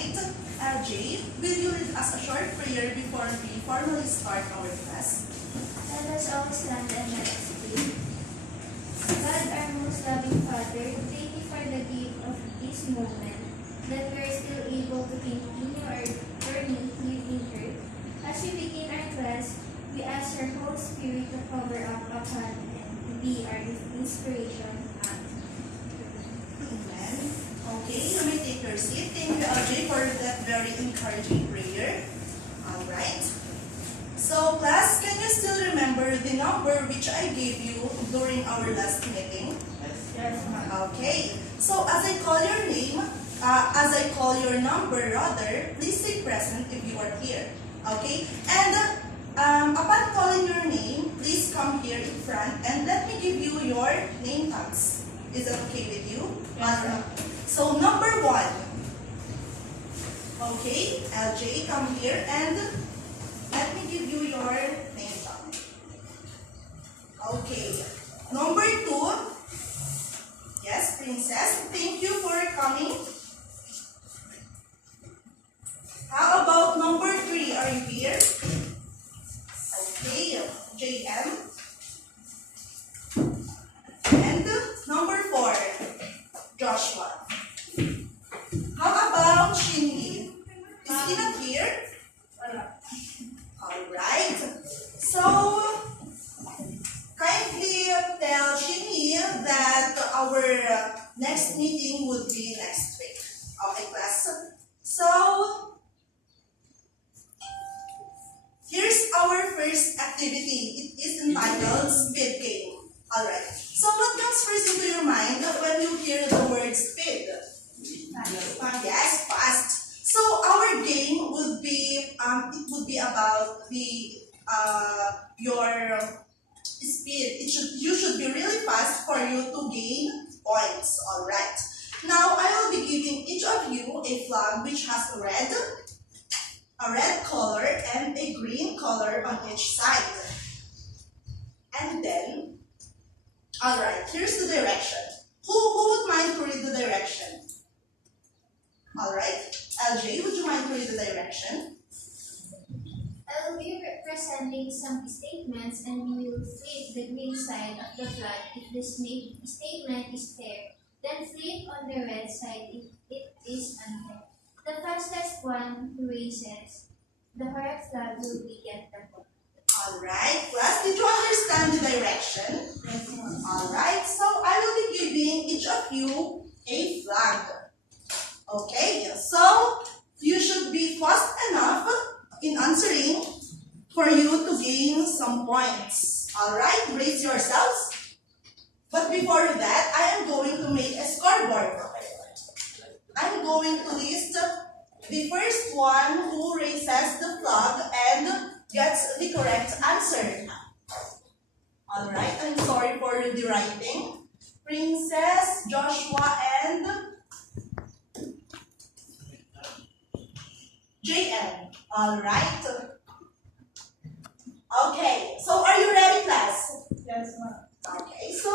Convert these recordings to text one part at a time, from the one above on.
Alright. LJ, will you lead us a short prayer before we formally start our class? Let us all stand and let us pray. God, our most loving Father, thank you for the gift of this moment, that we are still able to continue our journey here in earth. As we begin our class, we ask your Holy Spirit to cover up upon and to be our inspiration. Amen. Okay, you may take your seat. Thank you, LJ, for that very encouraging prayer. Alright. So, class, can you still remember the number which I gave you during our last meeting? Yes, ma'am. Okay. So, as I call your name, as I call your number rather, please say present if you are here. Okay? And upon calling your name, please come here in front and let me give you your name tags. Is that okay with you? Yes, Alright. So, number 1. Okay, LJ, come here and let me give you your name tag. Okay. Number 2. Yes, Princess. Thank you for coming. How about number 3? Are you here? Okay, JM. And number 4, Joshua. How about Shinli? Is he not here? Alright. So, kindly tell Shinli that our next meeting would be next week. Okay, class? So, here's our first activity. It is entitled Speed Game. Alright. So what comes first into your mind when you hear the word speed? Yes, fast. So our game would be about your speed. You should be really fast for you to gain points. Alright. Now I will be giving each of you a flag which has a red color and a green color on each side. And then, alright, here's the direction. Who would mind to read the direction? Alright, LJ, would you mind to read the direction? I will be presenting some statements and you will flip the green side of the flag if the statement is fair. Then flip on the red side if it is unfair. The fastest one who raises the correct flag will be get the point. Alright, class, did you understand the direction? Yes, ma'am. Alright, so I will be giving each of you a flag. Okay, so you should be fast enough in answering for you to gain some points. Alright, brace yourselves. But before that, I am going to make a scoreboard. I'm going to list the first one who raises the flag and gets the correct answer. Alright, I'm sorry for the writing. Princess, Joshua, and JM. Alright. Okay, so are you ready, class? Yes, ma'am. Okay, so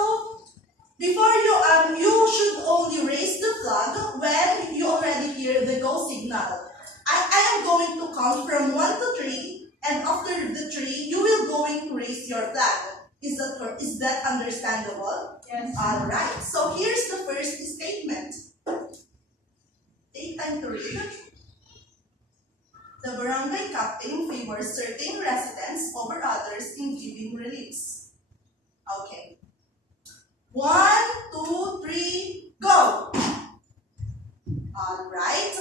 before you should only raise the flag when you already hear the go signal. I am going to count from 1 to 3, and after the 3, you will going to raise your flag. Is that understandable? Yes. Alright, so here's the first statement. Take time to read. The barangay captain favors certain residents over others in giving reliefs. Okay. 1, 2, 3, go! Alright.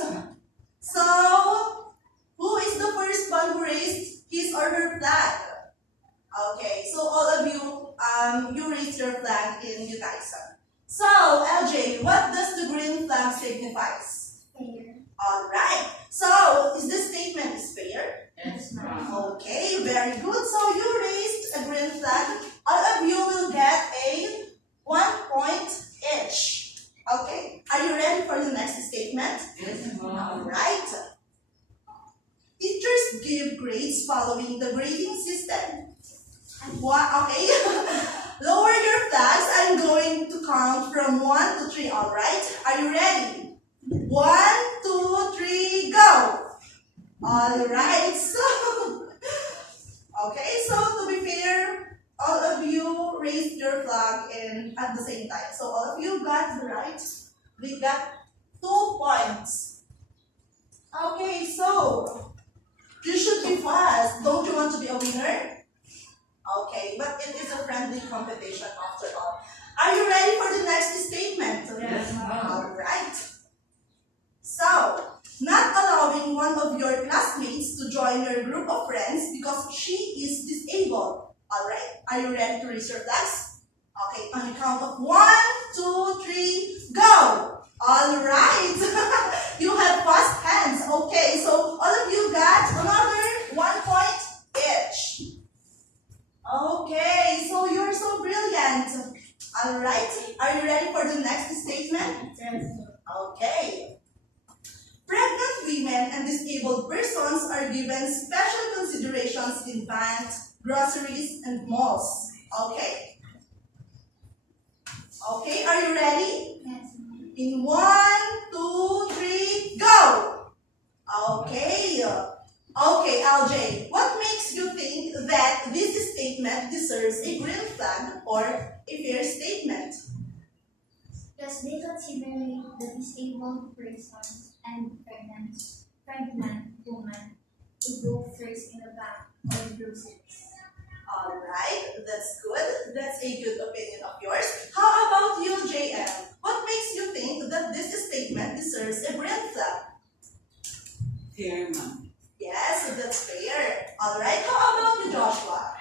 So, who is the first one who raised his or her flag? Okay, so all of you, you raised your flag in unison. So, LJ, what does the green flag signifies? Fair. Alright, so is this statement is fair? Yes, ma'am. Okay, very good. So you raised a green flag. All of you will get a 1 point each. Okay, are you ready for the next statement? Yes, ma'am. Alright. Teachers give grades following the grading system. Okay, lower your flags. I'm going to count from 1 to 3, alright? Are you ready? 1, 2, 3, Alright, so, okay, so to be fair, all of you raised your flag at the same time. So all of you got the right. We got 2 points. Okay, so you should be fast. Don't you want to be a winner? Okay, but it is a friendly competition after all. Are you ready for the next statement? Yes, ma'am. Alright. So, not allowing one of your classmates to join your group of friends because she is disabled. Alright, are you ready to raise your flags? Okay, on the count of 1, 2, 3, go! Alright, you have fast hands. Okay, so all of you got another 1 point each. Okay, so you're so brilliant. Alright, are you ready for the next statement? Yes. Okay. Pregnant women and disabled persons are given special considerations in banks, groceries, and malls. Okay? Okay, are you ready? Yes. In 1, 2, 3, go! Okay. Okay, LJ, what makes you think that this statement deserves a green flag or a fair statement? Because they consider the disabled persons and pregnant women to go first in the back or groceries. Alright, that's good. That's a good opinion of yours. How about you, JM? What makes you think that this statement deserves a green flag? Fair, ma'am. Yes, that's fair. Alright, how about you, Joshua?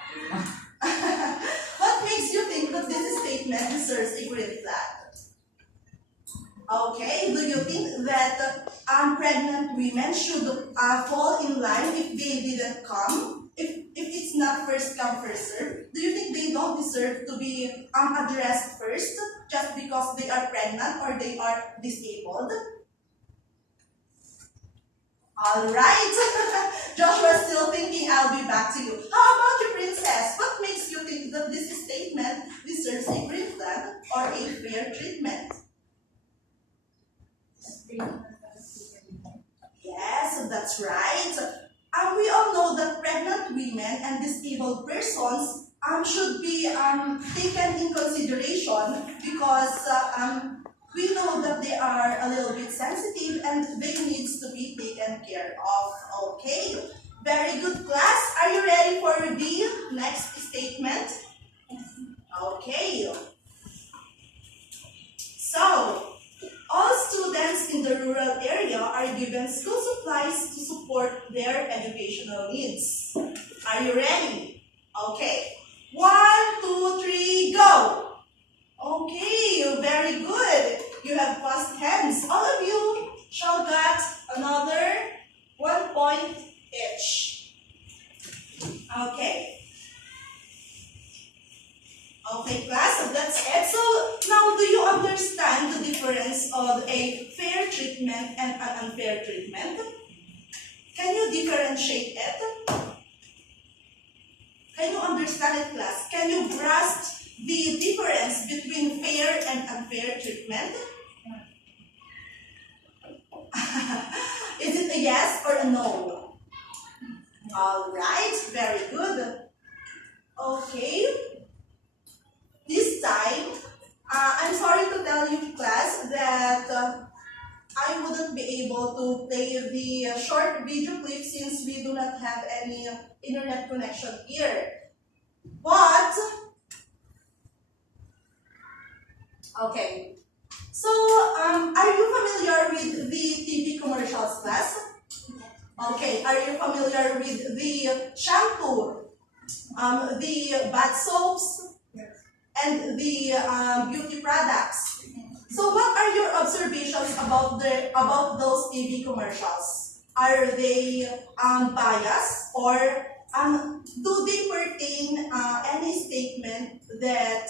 What makes you think that this statement deserves a green flag? Okay, do you think that pregnant women should fall in line if they didn't come? If it's not first come, first serve, do you think they don't deserve to be addressed first just because they are pregnant or they are disabled? Alright, Joshua's still thinking. I'll be back to you. How about you, Princess? What makes you think that this statement deserves a green flag or a fair treatment? Yes, that's right. We all know that pregnant women and disabled persons should be taken in consideration because we know that they are a little bit sensitive and they needs to be taken care of. Okay, very good, class. Are you ready for the next statement? Okay. So, all students in the rural area are given school supplies to support their educational needs. Are you ready? Okay. 1, 2, 3, go! Okay, very good. You have fast hands. All of you shall get another 1 point each. Okay. Okay, class, so that's it. So now do you understand the difference of a fair treatment and an unfair treatment? Can you differentiate it? Can you understand it, class? Can you grasp the difference between fair and unfair treatment? Is it a yes or a no? Alright, very good. Okay. This time, I'm sorry to tell you, class, that I wouldn't be able to play the short video clip since we do not have any internet connection here. But, okay. So, are you familiar with the TV commercials, class? Okay, are you familiar with the shampoo, the bath soaps, and the beauty products? So what are your observations about those TV commercials? Are they biased, or do they pertain any statement that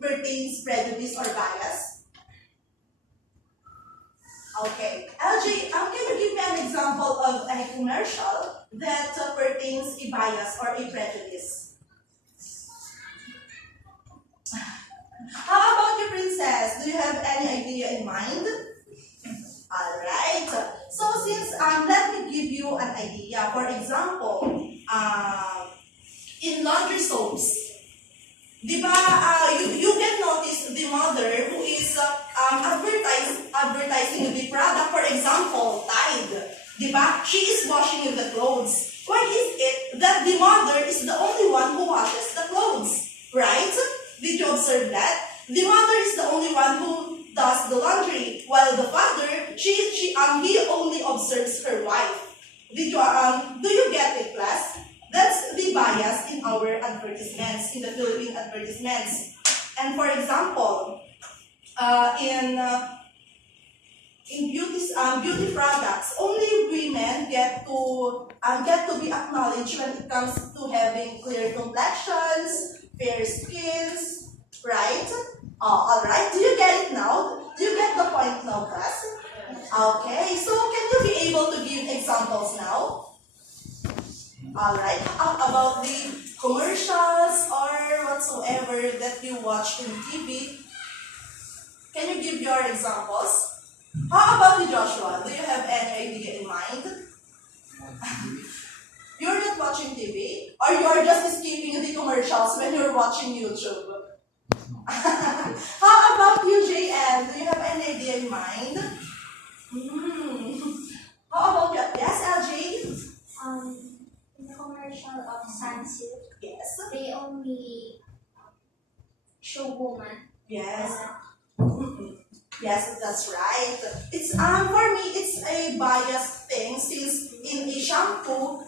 pertains prejudice or bias? Okay, LJ, can you give me an example of a commercial that pertains a bias or a prejudice? How about you, Princess? Do you have any idea in mind? Alright. So since let's advertising the product. For example, Tide. Diba? She is washing the clothes. Why is it that the mother is the only one who washes the clothes? Right? Did you observe that? The mother is the only one who does the laundry, while the father, he only observes her wife. Do you get it, class? That's the bias in our advertisements, in the Philippine advertisements. And for example, in beauty products, only women get to be acknowledged when it comes to having clear complexions, fair skins, right? All right. Do you get it now? Do you get the point now, class? Okay. So can you be able to give examples now? All right. How about the commercials or whatsoever that you watch in TV? Can you give your examples? How about you, Joshua? Do you have any idea in mind? You're not watching TV? Or you're just skipping the commercials when you're watching YouTube? How about you, JM? Do you have any idea in mind? How about you? Yes, LJ? In the commercial of Sunsilk, Yes. they only show woman. Yes. Yes, that's right. It's for me it's a biased thing since in a shampoo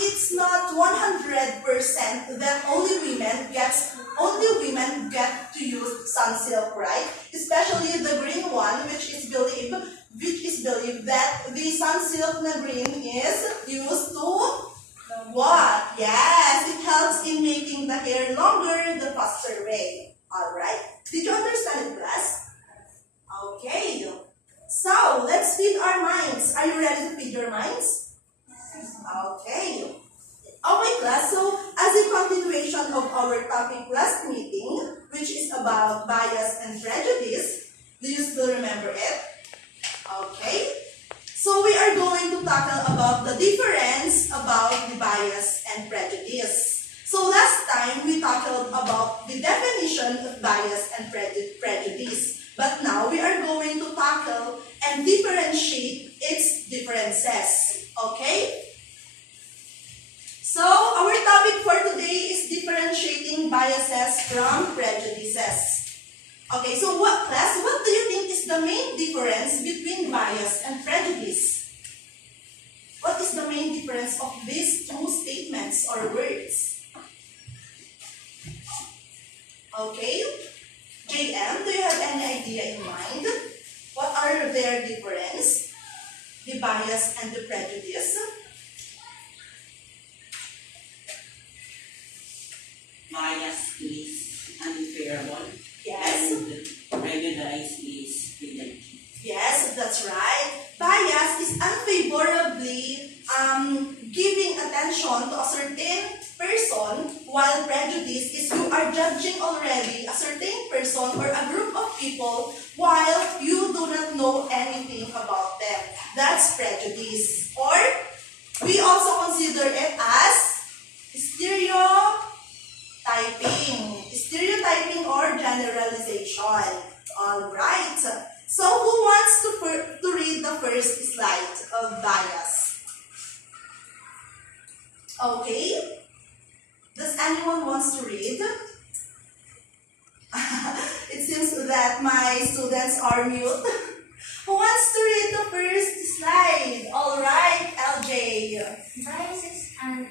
it's not 100% that only women get to use Sunsilk, right? Especially the green one, which is believed that the Sunsilk na green is used to what? Yes, it helps in making the hair longer the faster way. Alright. Did you understand it, class? Okay. So, let's feed our minds. Are you ready to feed your minds? Okay. Okay, class. So, as a continuation of our topic last meeting, which is about bias and prejudice, do you still remember it? Okay. So, we are going to tackle about the difference about the bias and prejudice. So, last time, we tackled about the definition of bias and prejudice. But now, we are going to tackle and differentiate its differences. Okay? So, our topic for today is differentiating biases from prejudices. Okay, so what do you think is the main difference between bias and prejudice? What is the main difference of these two statements or words? Okay, JM, do you have any idea in mind? What are their difference? The bias and the prejudice? Bias is unfavorable. Yes. And prejudice is prejudice. Yes, that's right. Bias is unfavorably giving attention to a certain person, while prejudice is you are judging already a certain person or a group of people while you do not know anything about them. That's prejudice. Or we also consider it as stereotyping or generalization. Alright. So who wants to read the first slide of bias? Okay. Does anyone wants to read? It seems that my students are mute. Who wants to read the first slide? Alright, LJ. Bias is an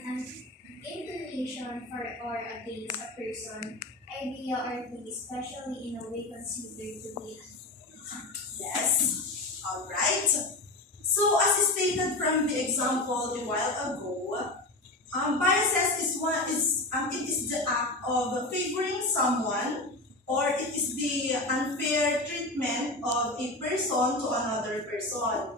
inclination for or against a person, idea, or thing, especially in a way considered to be. Yes. Alright. So as stated from the example a while ago, biases it is the act of favoring someone, or it is the unfair treatment of a person to another person.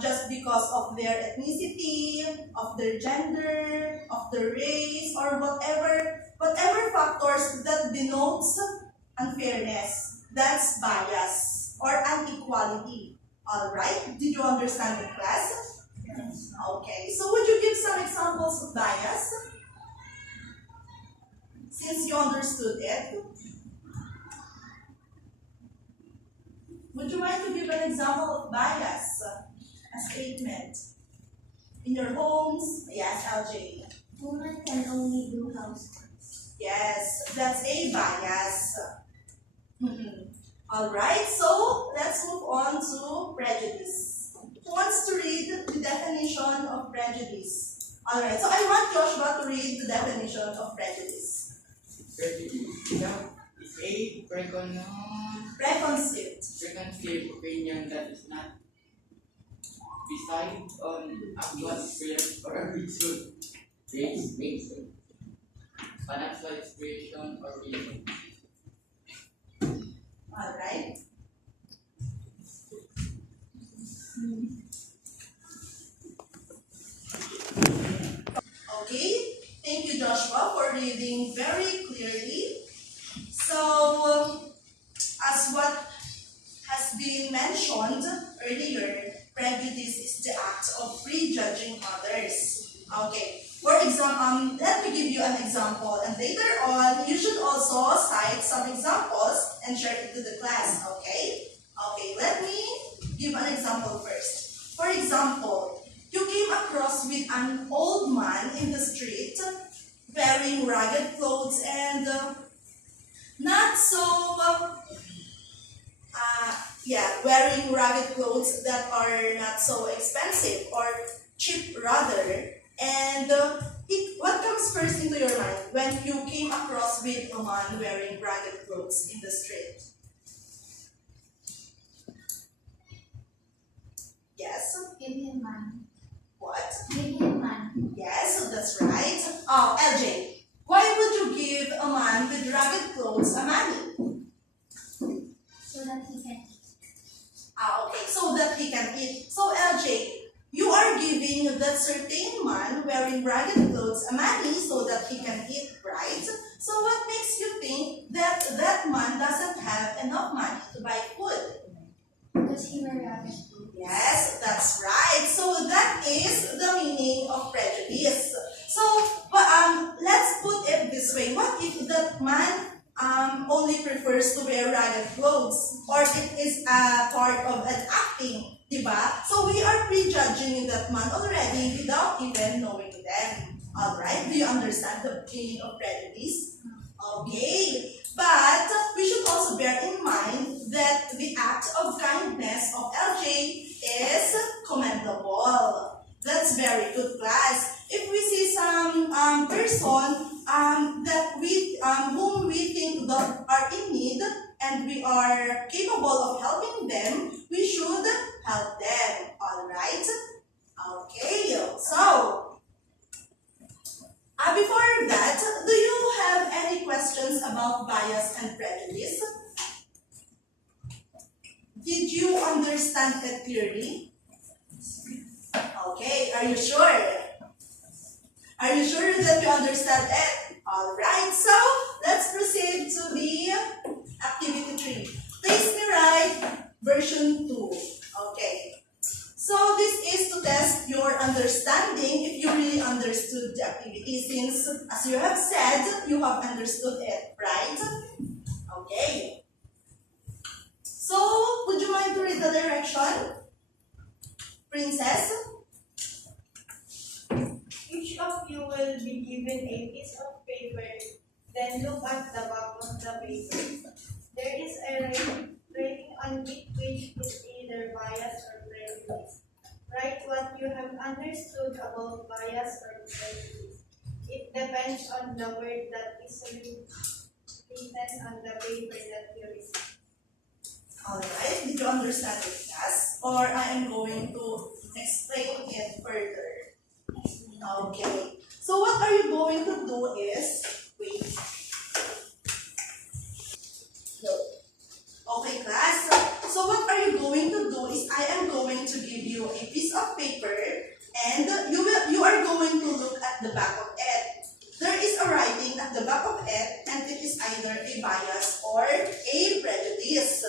Just because of their ethnicity, of their gender, of their race, or whatever factors that denotes unfairness. That's bias or inequality. Alright? Did you understand the class? Yes. Okay. So would you give some examples of bias? Since you understood it. Would you mind to give an example of bias? A statement. In your homes? Yes, LJ. Women can only do housework. Yes, that's a bias. Alright, so let's move on to prejudice. Who wants to read the definition of prejudice? Alright, so I want Joshua to read the definition of prejudice. Prejudice is a Preconceived. preconceived opinion that is not decided on actual experience or reason, financial inspiration or reason. Alright. Okay, thank you, Joshua, for reading very clearly. So, as what has been mentioned earlier, prejudice is the act of prejudging others. Okay, let me give you an example, and later on, you should also cite some examples and share it to the class, okay? Okay, let me give an example first. For example, you came across with an old man in the street wearing ragged clothes and wearing ragged clothes that are not so expensive or cheap rather. And what comes first into your mind when you came across with a man wearing ragged clothes in the street? Yes? Give him money. What? Give him money. Yes, that's right. Oh, LJ, why would you give a man with ragged clothes a money? So that he can eat. Okay, so that he can eat. So LJ, you are giving that certain man wearing ragged clothes a money so that he can eat, right? So what makes you think that that man doesn't have enough money to buy food? Because he wear ragged clothes. Yes, that's right. So that is the meaning of prejudice. So, let's put it this way. What if that man only prefers to wear ragged clothes, or it is a part of an acting, diba? So we are prejudging that man already without even knowing them. Alright, do you understand the meaning of prejudice? Okay, but we should also bear in mind that the act of kindness of LJ is commendable. That's very good, class. If we see some person whom we think that are in need and we are capable of helping them, we should help them. All right. Okay. So before that, do you have any questions about bias and prejudice? Did you understand it clearly? Okay, are you sure? Are you sure that you understand it? Alright, so let's proceed to the activity 3. Please me write version 2. Okay. So this is to test your understanding if you really understood the activity, since as you have said, you have understood it, right? Okay. So, would you mind to read the direction? Princess? Each of you will be given a piece of paper, then look at the back of the paper. There is a rating on it which is either bias or prejudice. Write what you have understood about bias or prejudice. It depends on the word that is written on the paper that you receive. Alright, did you understand it, class? Or I am going to explain it further. Okay. So what are you going to do is, wait. No. Okay, class. So what are you going to do is I am going to give you a piece of paper and you are going to look at the back of it. There is a writing at the back of it and it is either a bias or a prejudice.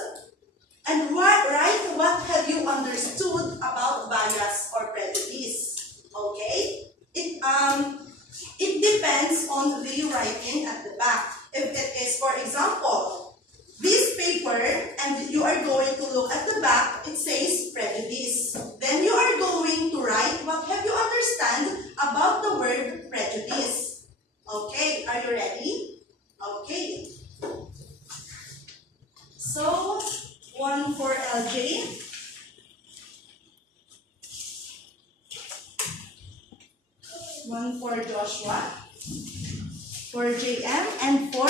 And write what have you understood about bias or prejudice. Okay? It depends on the writing at the back. If it is, for example, this paper and you are going to look at the back, it says prejudice. Then you are going to write what have you understand about the word prejudice. Okay, are you ready? Okay. So, one for LJ. One for Joshua. For JM and for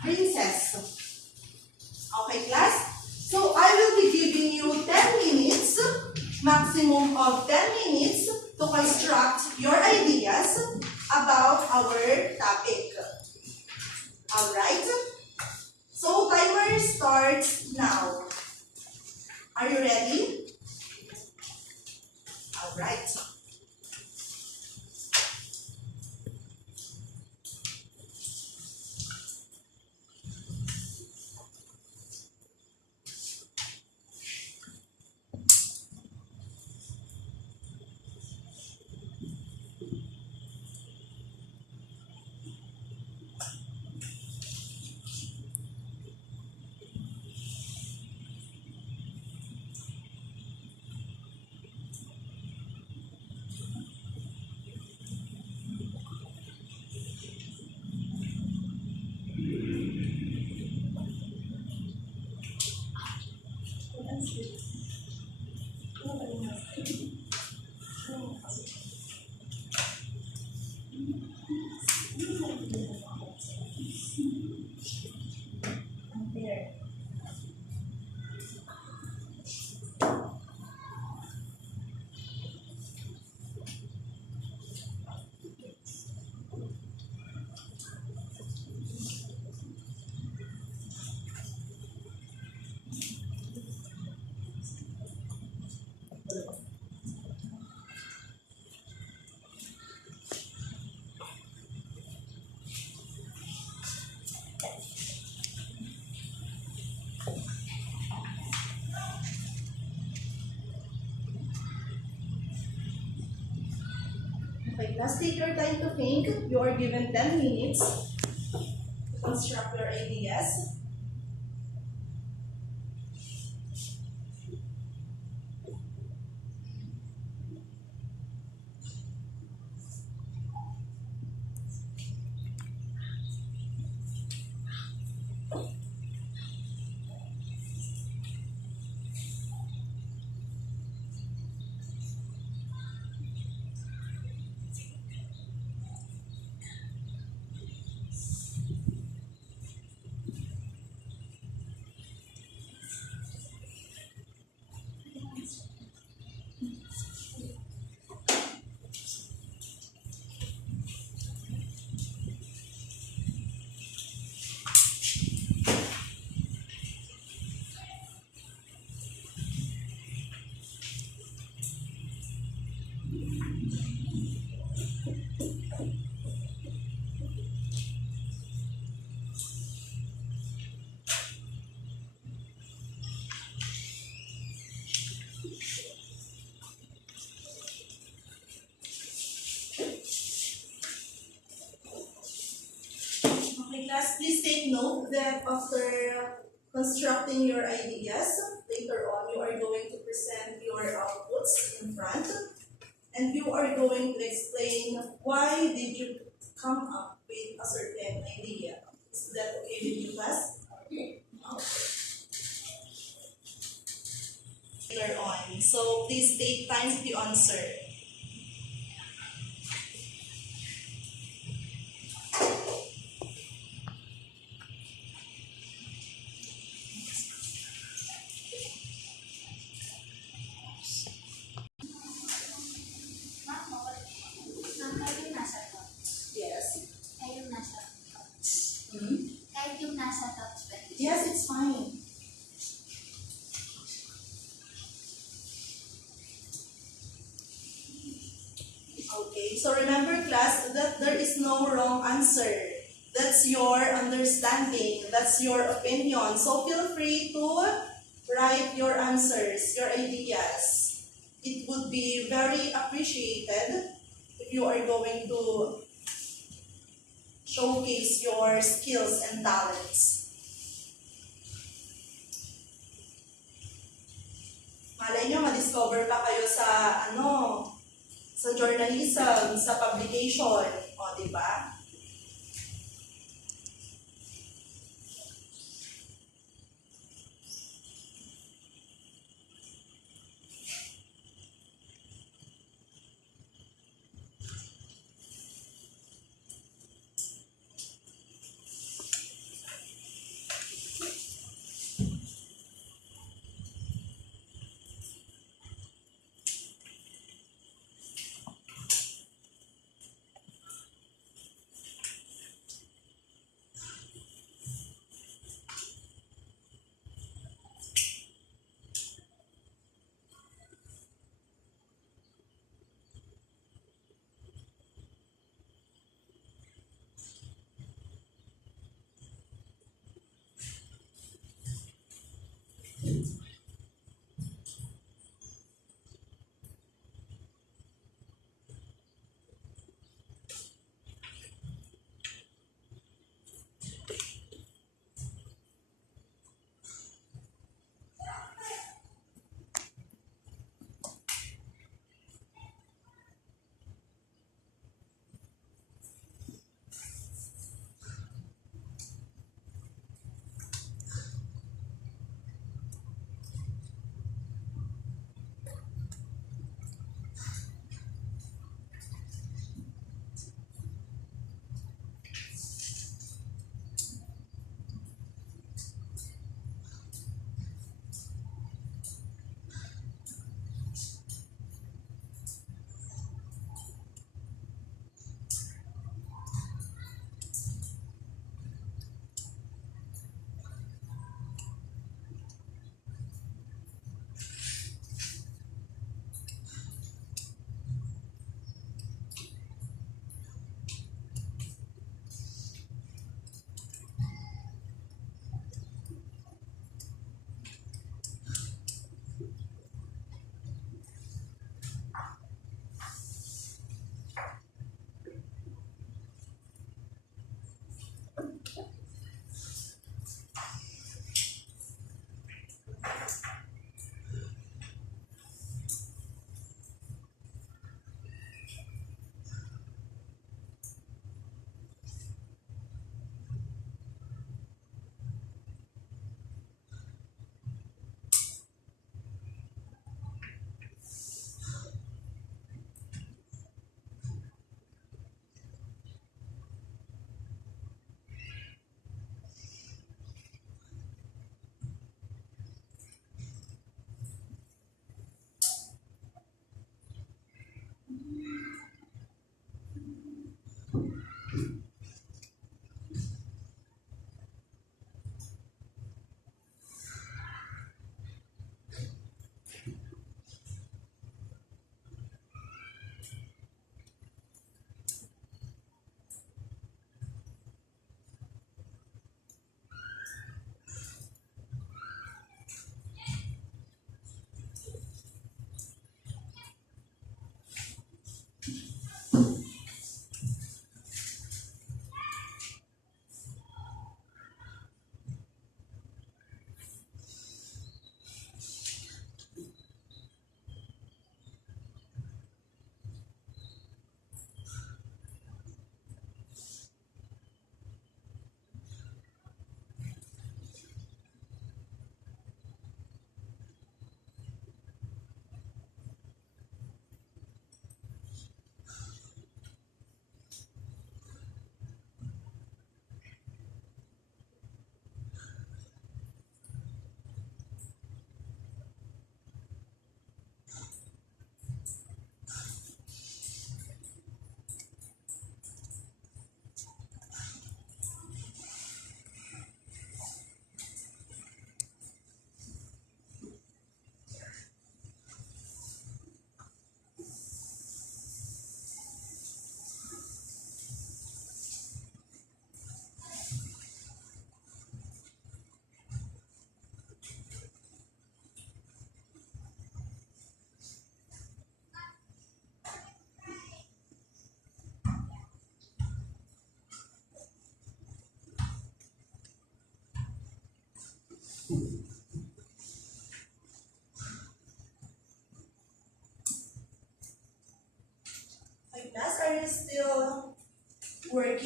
Princess. Okay, class? So, I will be giving you 10 minutes, maximum of 10 minutes to construct your ideas about our topic. Alright? So, timer starts now. Are you ready? Alright. Okay, class, take your time to think. You are given 10 minutes to construct your ideas. Okay, class, please take note that after constructing your ideas, later on you are going to present your outputs in front, and you are going to explain why did you come up with a certain idea. Is that okay with you, class? Okay. Later on. So please take time to answer. Ma'am, kahit yung nasa top. Yes. Kahit yung nasa top. Hmm? Kahit yung nasa top. Yes, it's fine. Okay, so remember class that there is no wrong answer. That's your understanding, that's your opinion. So feel free to write your answers, your ideas. It would be very appreciated if you are going to showcase your skills and talents. Malay nyo, ma-discover pa kayo sa, sa journalism, sa publication. O, di ba?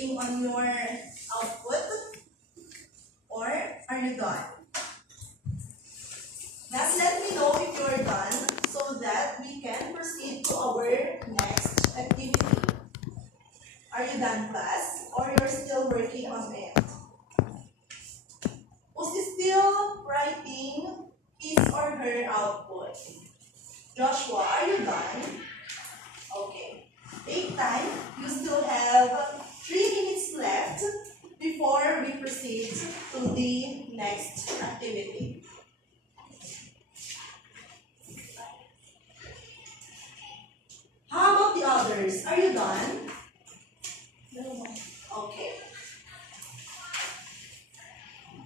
working on your output? Or are you done? Just let me know if you're done so that we can proceed to our next activity. Are you done, class? Or you're still working on it? Who's still writing his or her output? Joshua, are you done? Okay. Take time. You still have 3 minutes left before we proceed to the next activity. How about the others? Are you done? Okay.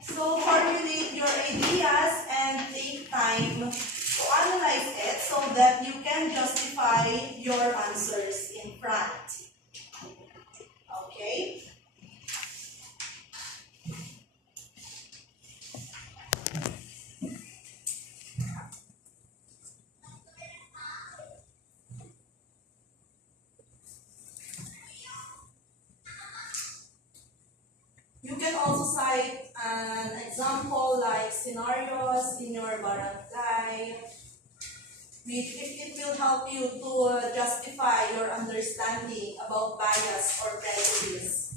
So formulate your ideas and take time to analyze it so that you can justify your answers in front. Okay? You can also cite an example like scenarios in your barangay, which it will help you to justify your understanding about bias or prejudice.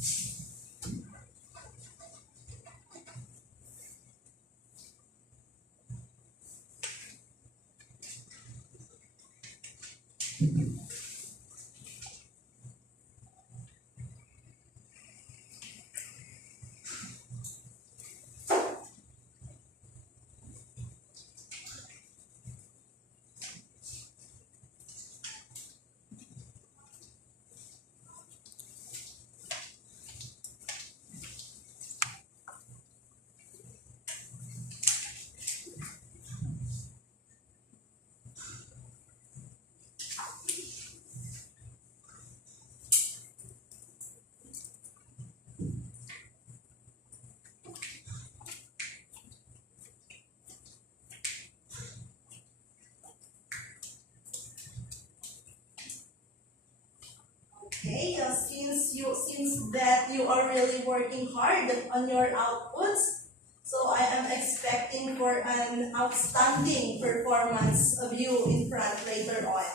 Okay, since that you are really working hard on your outputs, so I am expecting for an outstanding performance of you in front later on.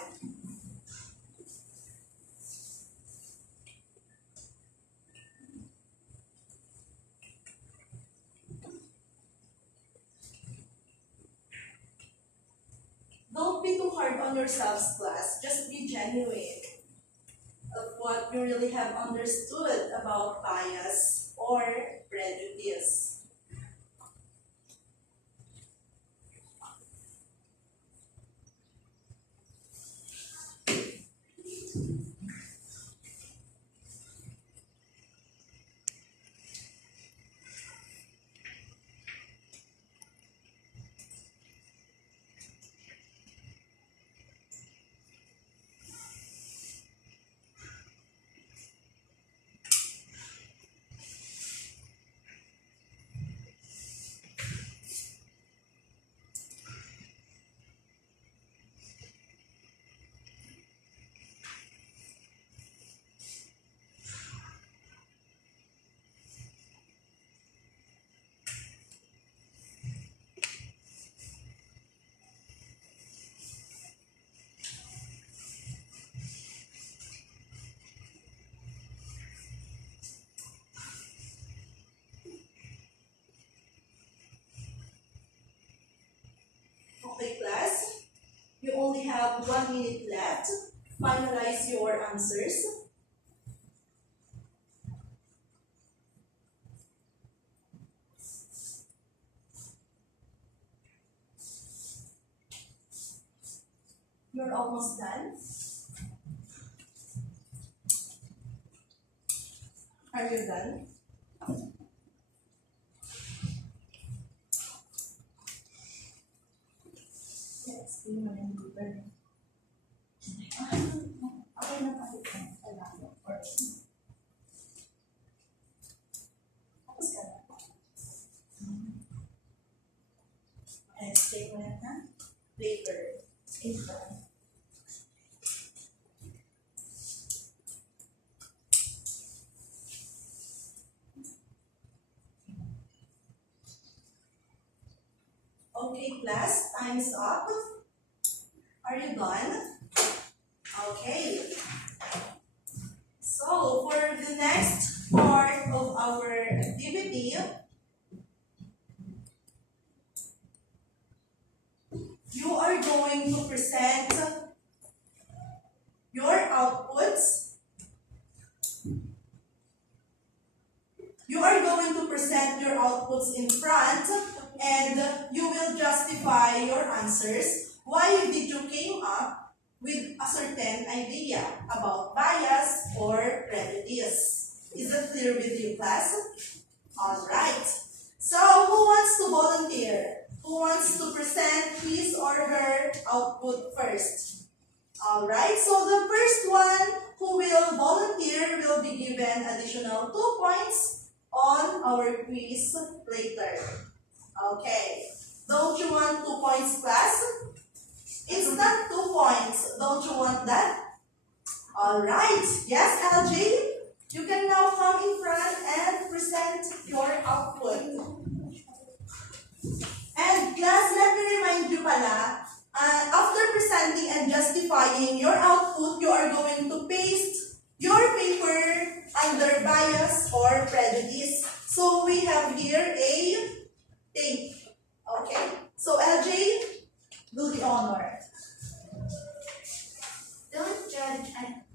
Don't be too hard on yourselves, class. Just be genuine of what you really have understood about bias or prejudice. Okay, class. You only have 1 minute left. Finalize your answers. You're almost done. Are you done? Yes, you know, I'm good. Okay na tayo. Tapos ka na. Next, take mo na. Later. Later. Okay, class, time's up. Are you done? Okay. So, for the next part of our activity, you are going to present your outputs. You are going to present your outputs in front and you will justify your answers. Why did you came up with a certain idea about bias or prejudice? Is that clear with you, class? Alright. So, who wants to volunteer? Who wants to present his or her output first? Alright, so the first one who will volunteer will be given additional 2 points on our quiz later. Okay. Don't you want 2 points, class? It's not 2 points. Don't you want that? Alright. Yes, LJ? You can now come in front and present your output. And class, let me remind you pala, after presenting and justifying your output, you are going to paste your paper under bias or prejudice. So we have here a tape. Okay. So LJ, do the honor. Don't judge at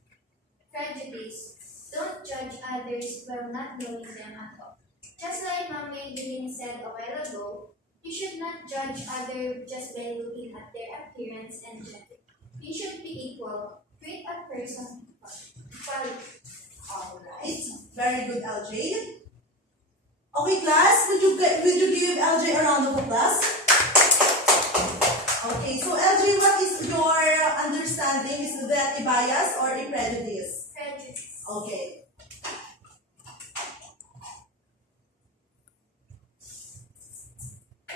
prejudice. Don't judge others while not knowing them at all. Just like Mami Eileen said a while ago, you should not judge others just by looking at their appearance and gender. You should be equal. Treat a person equally. Alright. Very good, LJ. Okay, class, would you give LJ a round of applause? Okay, so LJ, what is your understanding? Is that a bias or a prejudice? Prejudice. Okay.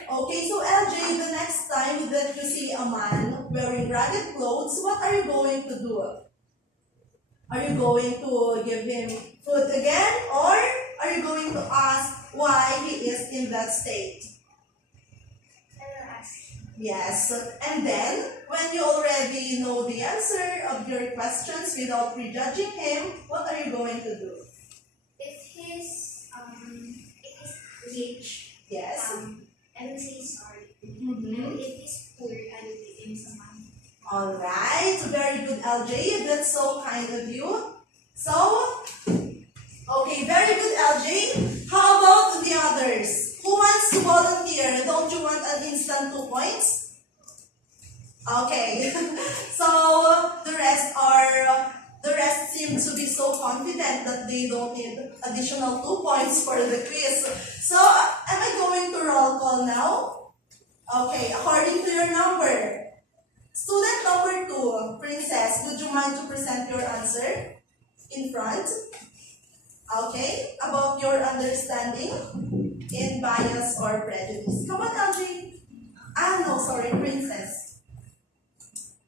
Okay, so LJ, the next time that you see a man wearing ragged clothes, what are you going to do? Are you going to give him food again, or are you going to ask why he is in that state? I will ask. Yes, and then when you already know the answer of your questions without prejudging him, what are you going to do? If he's rich, Yes. I will say sorry. Mm-hmm. And if he's poor, I will give him some money. Alright, very good, LJ. That's so kind of you. So, okay, very good, LJ. How about the others? Who wants to volunteer? Don't you want an instant 2 points? Okay. So, the rest seem to be so confident that they don't need additional 2 points for the quiz. So, am I going to roll call now? Okay, according to your number. Student number 2, Princess, would you mind to present your answer in front? Okay, about your understanding in bias or prejudice. Come on, LJ. No, sorry, Princess.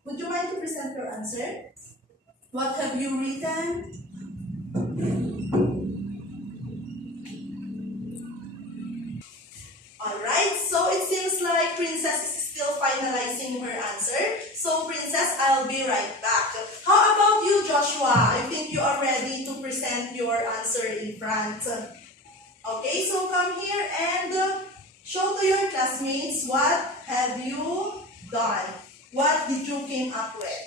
Would you mind to present your answer? What have you written? Alright, so it seems like Princess is still finalizing her answer. So Princess, I'll be right back. How about you, Joshua? I think you are ready to present your answer in front. Okay, so come here and show to your classmates what have you done. What did you came up with?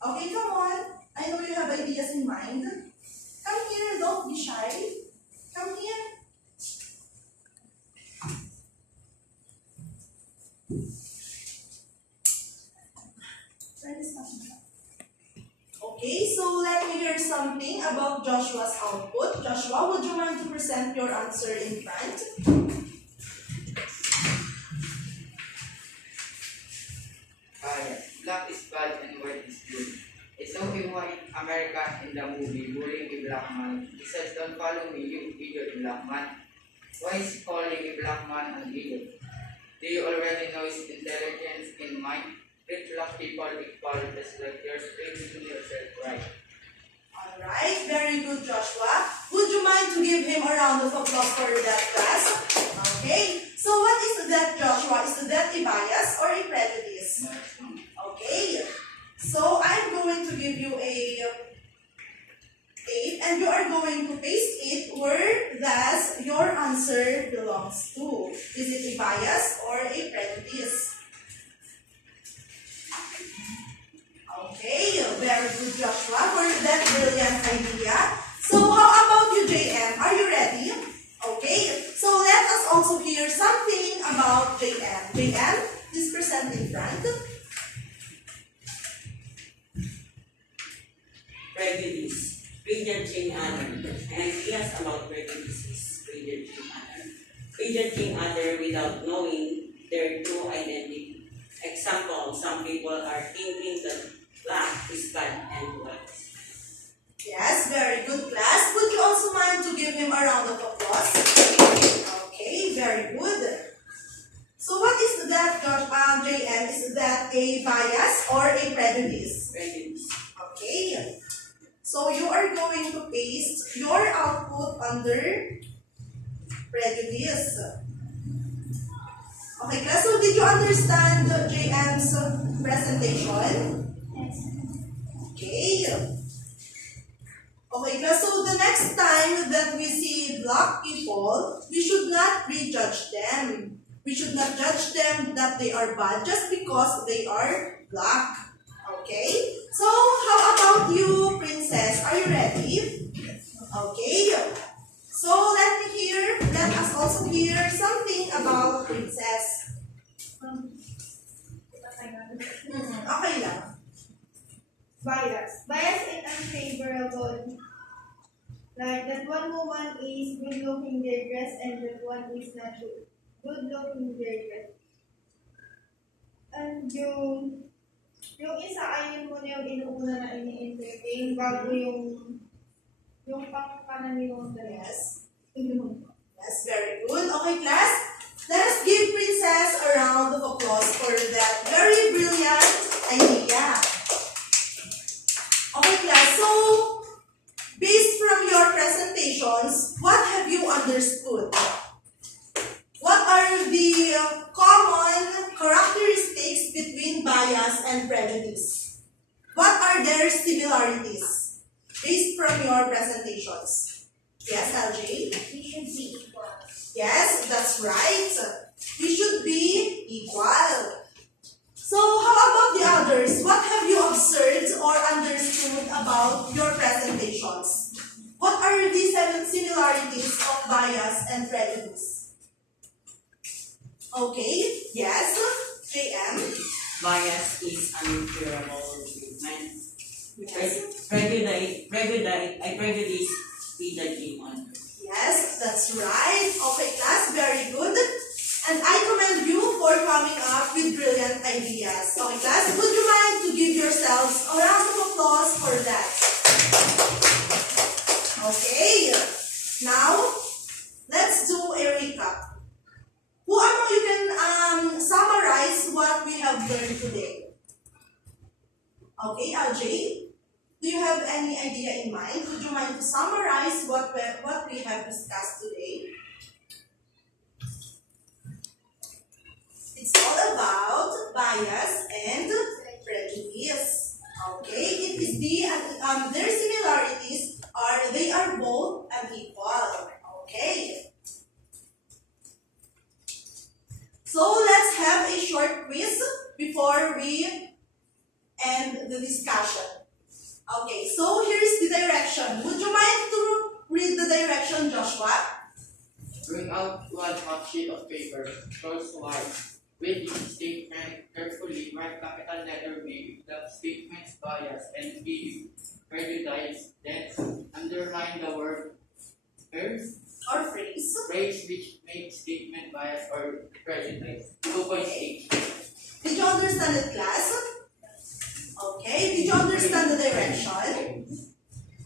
Okay, come on. I know you have ideas in mind. Come here, don't be shy. Come here. Okay, so let me hear something about Joshua's output. Joshua, would you mind to present your answer in front? Bias. Black is bad and white is good. I saw a white American in the movie bullying a black man. He said, "Don't follow me, you idiot black man." Why is he calling a black man an idiot? Do you already know his intelligence in mind? Treat black people equal just like you're treating yourself right. Alright, very good, Joshua. Would you mind to give him a round of applause for that class? Okay, so what is that, Joshua? that a bias or a prejudice? Okay. So I'm going to give you a tape and you are going to paste it where does your answer belongs to. Is it a bias or a prejudice? Okay, very good, Joshua, for that brilliant idea. So how about you, JM? Are you ready? Okay, so let us also hear something about JM. JM, please present in front. Prejudice. Prejudging other. Ideas about prejudices. Prejudging other. Prejudging other without knowing their true identity. Example, some people are thinking that black is bad and white. Yes, very good, class. Would you also mind to give him a round of applause? Okay, very good. So what is that, JM? Is that a bias or a prejudice? Prejudice. Okay. So you are going to paste your output under prejudice. Okay, class. So did you understand JM's presentation? Yes. Okay. Okay, class. So the next time that we see black people, we should not prejudge them. We should not judge them that they are bad just because they are black. Okay? So, how about you, Princess? Are you ready? Okay. So, let us also hear something about Princess. Okay lang. Bias. Bias in unfavorable. Like that one woman is good looking their dress and that one is not good looking their dress. And yung isa ayun mo na yung inuuna na ini-entertain bago yung pangkaraniwang dress. Yes, very good. Okay, class. Let us give Princess a round of applause for that very brilliant idea. Okay, class. So, based from your presentations, what have you understood? What are the common characteristics between bias and prejudice? What are their similarities based from your presentations? Yes, LJ? We should be equal. Yes, that's right. We should be equal. So, how about the others? What have you observed or understood about your presentations? What are the similarities of bias and prejudice? Okay, yes, JM. Bias is uncurable treatment. Yes. Prejudice prejudging on. Yes, that's right. Okay, class, very good. And I commend you for coming up with brilliant ideas. Okay, class, would you mind to give yourselves a round of applause for that? Okay, now let's do a recap. Who among you can summarize what we have learned today? Okay, LJ, do you have any idea in mind? Would you mind to summarize what we have discussed today? It's all about bias and prejudice. Okay, it is their similarities are they are both unequal. Okay. So let's have a short quiz before we end the discussion. Okay, so here's the direction. Would you mind to read the direction, Joshua? Bring out one half sheet of paper, crosswise. Read each statement carefully. Write capital letter B, the statement's bias, and B, prejudice. Then underline the word Or phrase. phrase which makes statement bias or prejudice. 2 points each. Did you understand it, class? Okay, did you understand the direction?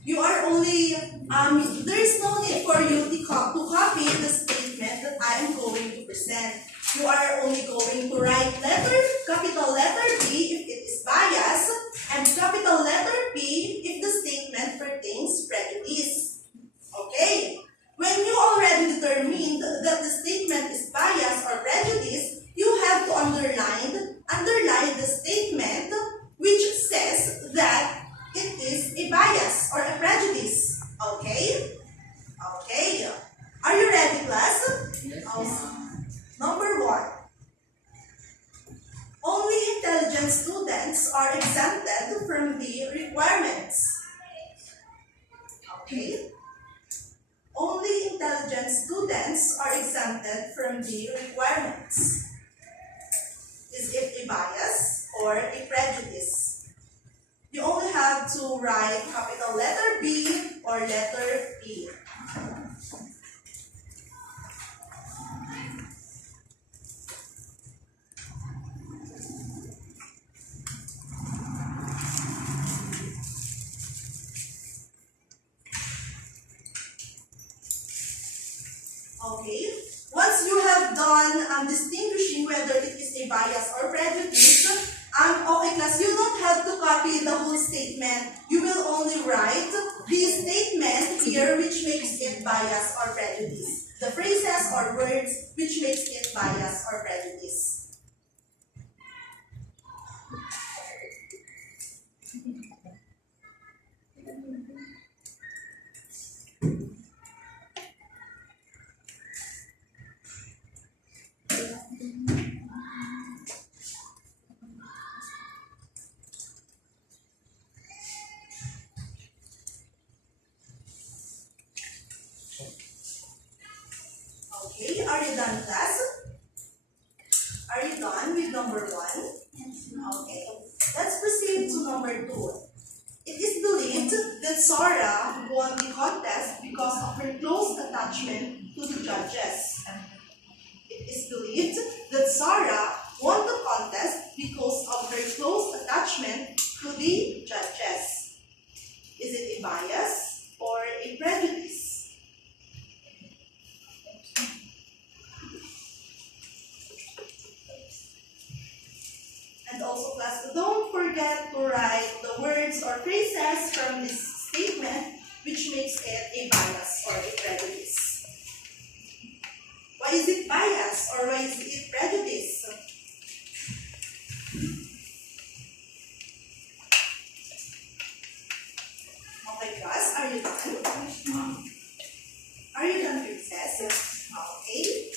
You are only, there is no need for you to copy the statement that I am going to present. You are only going to write capital letter B if it is bias, and capital letter P if the statement pertains prejudice. Okay? When you already determined that the statement is bias or prejudice, you have to underline intelligent students are exempted from the requirements. Okay? Only intelligent students are exempted from the requirements. Is it a bias or a prejudice? You only have to write capital letter B or letter E. Okay? Once you have done distinguishing whether it is a bias or prejudice, okay class, you don't have to copy the whole statement. You will only write the statement here which makes it bias or prejudice. The phrases or words which makes it bias or prejudice. Okay, are you done, class? Are you done with number 1? Okay, let's proceed to number 2. It is believed that Sarah won the contest because of her close attachment to the judges. It is believed that Sarah won the contest because of her close attachment to the judges. Is it a bias or a prejudice? And also class, don't forget to write the words or phrases from this statement which makes it a bias or a prejudice. Why is it bias or why is it prejudice? Okay class, are you done? Are you done, princess? Okay.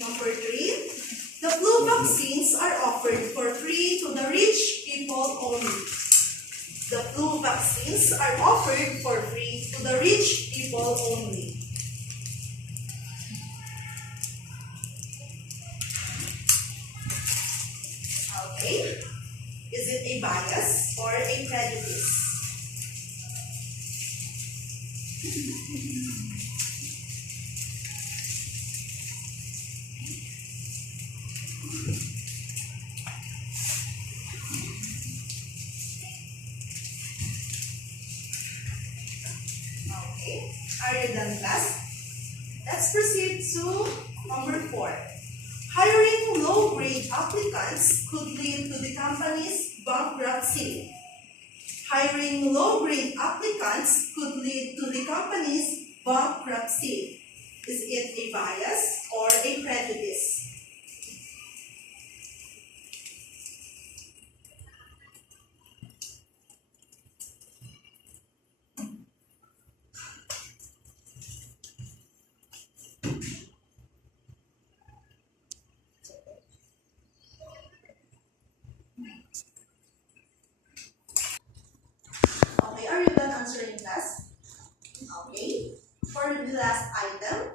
Number 3. The flu vaccines are offered for free to the rich people only. The flu vaccines are offered for free to the rich people only. Okay. Is it a bias or a prejudice? Okay, are you done, class? Let's proceed to number 4. Hiring low-grade applicants could lead to the company's bankruptcy. Hiring low-grade applicants could lead to the company's bankruptcy. Is it a bias or a prejudice? Okay, are you done answering, class? Okay. For the last item,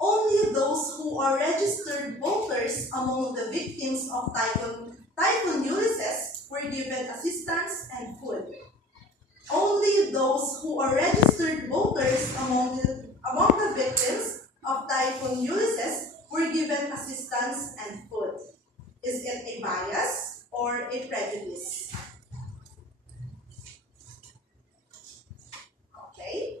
only those who are registered voters among the victims of Typhoon Ulysses were given assistance and food. Only those who are registered voters among the victims of Typhoon Ulysses were given assistance and food. Is it a bias or a prejudice? Okay.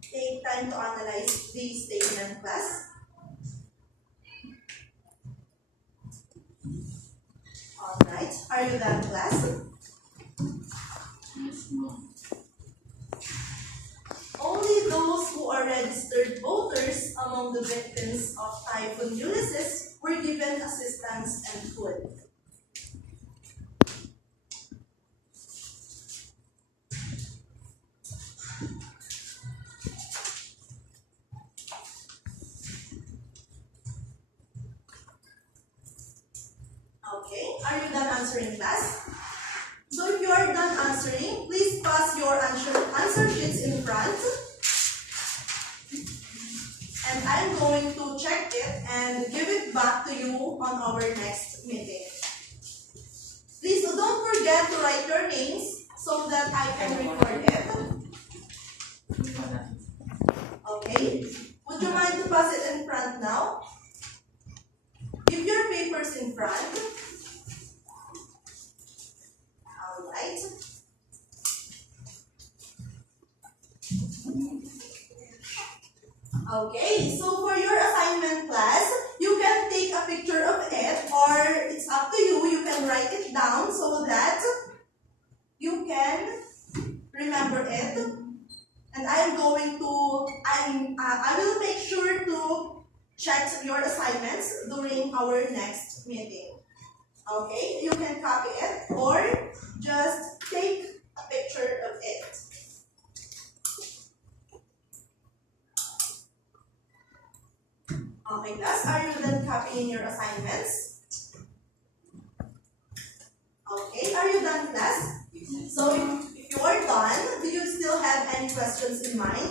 Take time to analyze the statement, class. Alright, are you done, class? Only those who are registered voters among the victims of Typhoon Ulysses were given assistance and food. Are you done answering, class? So if you are done answering, please pass your answer sheets in front. And I'm going to check it and give it back to you on our next meeting. Please don't forget to write your names so that I can record it. Okay? Would you mind to pass it in front now? Give your papers in front. Alright. Okay, so for your assignment, class, you can take a picture of it, or it's up to you. You can write it down so that you can remember it. And I'm going to, I will make sure to check your assignments during our next meeting. Okay, you can copy it or just take a picture of it. Okay, class, are you done copying your assignments? Okay, are you done, class? So if you are done, do you still have any questions in mind?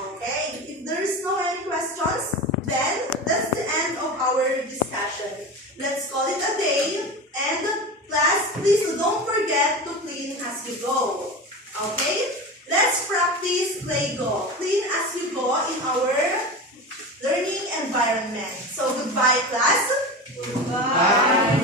Okay, if there is no any questions, then that's the end of our discussion. Let's call it a day. And class, please don't forget to clean as you go. Okay? Let's practice play go. Clean as you go in our learning environment. So goodbye, class. Goodbye.